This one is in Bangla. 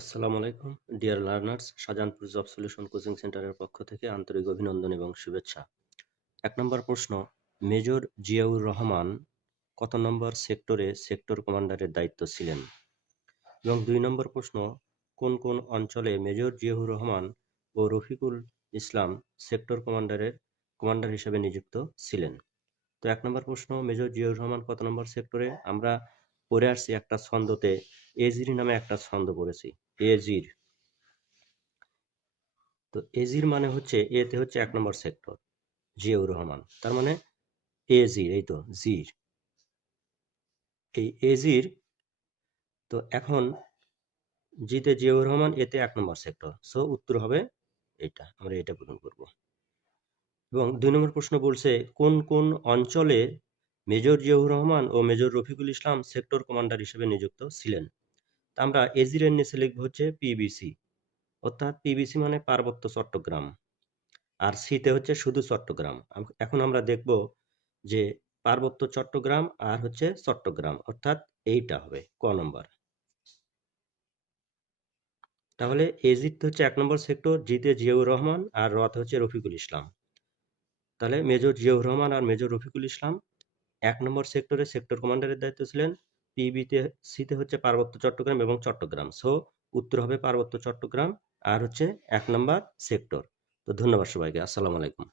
আসসালামু আলাইকুম dear learners, Shahjahanpur job solution coaching সেন্টারের পক্ষ থেকে আন্তরিক অভিনন্দন এবং শুভেচ্ছা। ১ নম্বর প্রশ্ন, মেজর জিয়াউর রহমান কত নম্বর সেক্টরে সেক্টর কমান্ডারের দায়িত্ব ছিলেন? এবং ২ নম্বর প্রশ্ন, কোন কোন অঞ্চলে মেজর জিয়াউর রহমান ও রফিকুল ইসলাম সেক্টর কমান্ডার হিসেবে নিযুক্ত ছিলেন? তো ১ নম্বর প্রশ্ন, মেজর জিয়াউর রহমান কত নম্বর সেক্টরে? আমরা পড়ে আসছি একটা ছন্দতে, এজির নামে একটা ছন্দ পড়েছি। এজির, তো এজির মানে হচ্ছে, এতে হচ্ছে ১ নম্বর সেক্টর, জিয়াউর রহমান। তার মানে এজির, এই তো জির, এই এজির। তো এখন জিতে জিয়াউর রহমান, এতে ১ নম্বর সেক্টর। সো উত্তর হবে এটা, আমরা এটা পূরণ করব। এবং ২ নম্বর প্রশ্ন বলছে, কোন কোন অঞ্চলে মেজর জিয়াউর রহমান ও major Rafiqul Islam sector commander হিসেবে নিযুক্ত ছিলেন? তা আমরা এজির এর নিচে লিখবো হচ্ছে পিবিসি, অর্থাৎ পিবিসি মানে পার্বত্য চট্টগ্রাম, আর সিতে হচ্ছে শুধু চট্টগ্রাম। এখন আমরা দেখব যে পার্বত্য চট্টগ্রাম আর হচ্ছে চট্টগ্রাম, অর্থাৎ এইটা হবে ক নম্বর। তাহলে এজিতে হচ্ছে ১ নম্বর সেক্টর, জিতে জিয়াউর রহমান আর রতে হচ্ছে রফিকুল ইসলাম। তাহলে মেজর জিয়াউর রহমান আর মেজর রফিকুল ইসলাম ১ নম্বর সেক্টরে সেক্টর কমান্ডারের দায়িত্ব ছিলেন। পিবিতে সিতে হচ্ছে পার্বত্য চট্টগ্রাম এবং চট্টগ্রাম। সো উত্তর হবে পার্বত্য চট্টগ্রাম আর হচ্ছে ১ নম্বর সেক্টর। তো ধন্যবাদ সবাইকে। আসসালামু আলাইকুম।